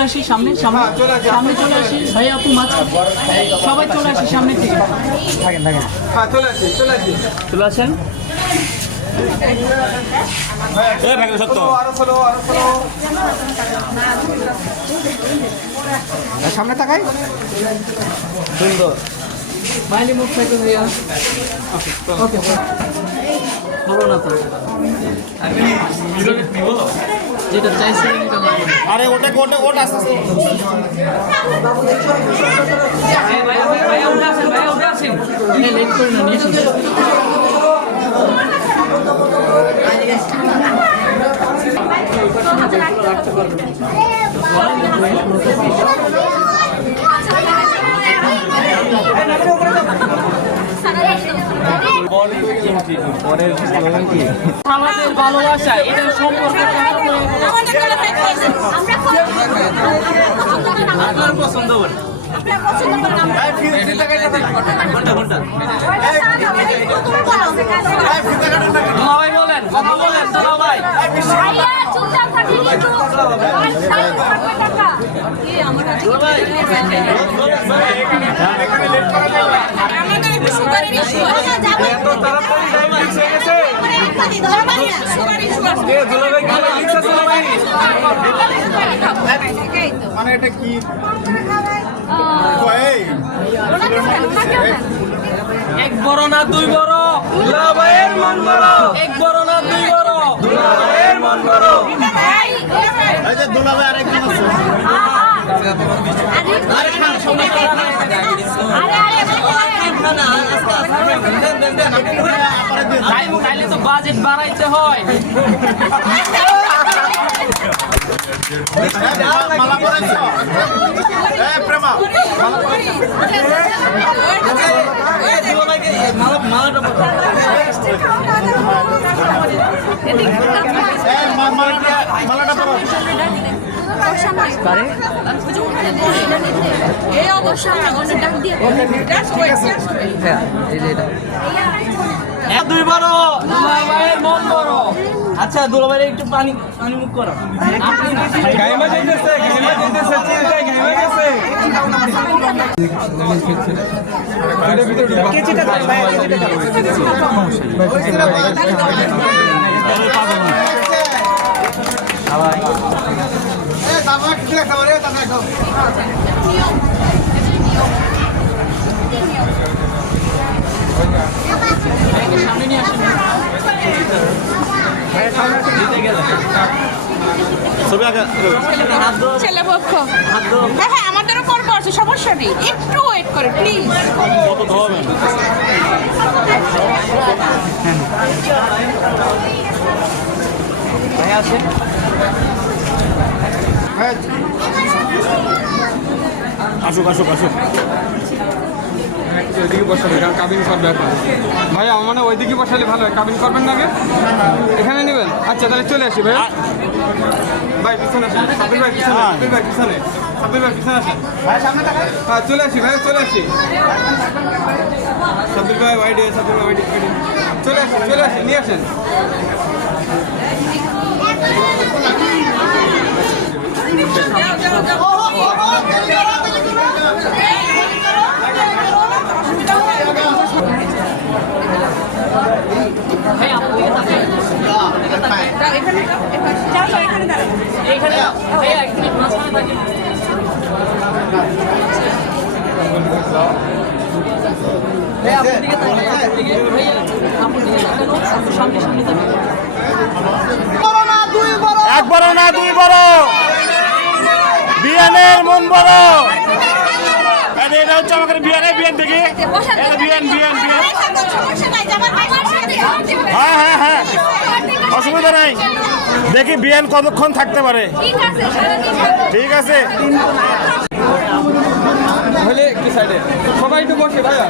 আসি সামনে সামনে সামনে চলে আসি ভাই আপু মাছ সবাই চলে আসি সামনে থেকে থাকেন থাকেন চলে আসেন সামনে তাকাই সুন্দর মাইলি মুখ থেকে ভাইয়া ওকে বলো না তো যেটা চাইছে এটা আরে ওটা আস্তে আস্তে ভাইয়া উঠে আসেন লেট করে না নিয়ে আসেন আমাদের ভালোবাসা এটা সম্পর্কে আপনার পছন্দ করে ভাই বলেন কথা বলেন তো ভাই মানে এটা কি এক বড় না দুই বড় দুলাভাইয়ের মন বড় এক বড় না দুই বড় দুলাভাইয়ের মন বড় এই যে দুলাভাই আরেক কি আছে আরে খান সময় খাইলে তো বাজেট বাড়াইতে হয় মালা পরাইছ এ প্রেমা মালা পরাইছ মালাটা মালাটা পরাও দুই বড় দুলাভাইয়ের মন বড় আচ্ছা দুলাভাইয়ের একটু পানি মুখ করো সামনে নিয়ে আসেন ছেলেপক্ষ হ্যাঁ আমাদেরও করবো আছে সমস্যা নেই একটু ওয়েট করে প্লিজ ভাই আসেন আসুক ওইদিকে বসাবে কারণ কাবিন করবে এখন ভাই আমার মানে ওইদিকে বসালে ভালো হয় কাবিন করবেন না আগে এখানে নেবেন আচ্ছা তাহলে চলে আসি ভাই ভাই পিছনে আসেন সাবির ভাই পিছনে সাবির ভাই পিছনে আসেন ভাই সামনে তাকাই হ্যাঁ চলে আসি চলে আসি সাবির ভাই ওয়াইডে চলে আসি নিয়ে আসেন ভাই আপু এখানে ভাইয়া এখানে মাঝখানে থাকে ভাইয়া আপুর দিকে তাকান ভাইয়া আপুর দিকে তাকান আপু সামনে তাকান এক বড় না দুই বড় বিয়ানের মন বড় এটা হচ্ছে আমাদের বিয়ান থেকে বিয়ান হ্যাঁ অসুবিধা নাই দেখি বিয়ান কতক্ষণ থাকতে পারে ঠিক আছে হলে কি সাইডে সবাই একটু বসে ভাইয়া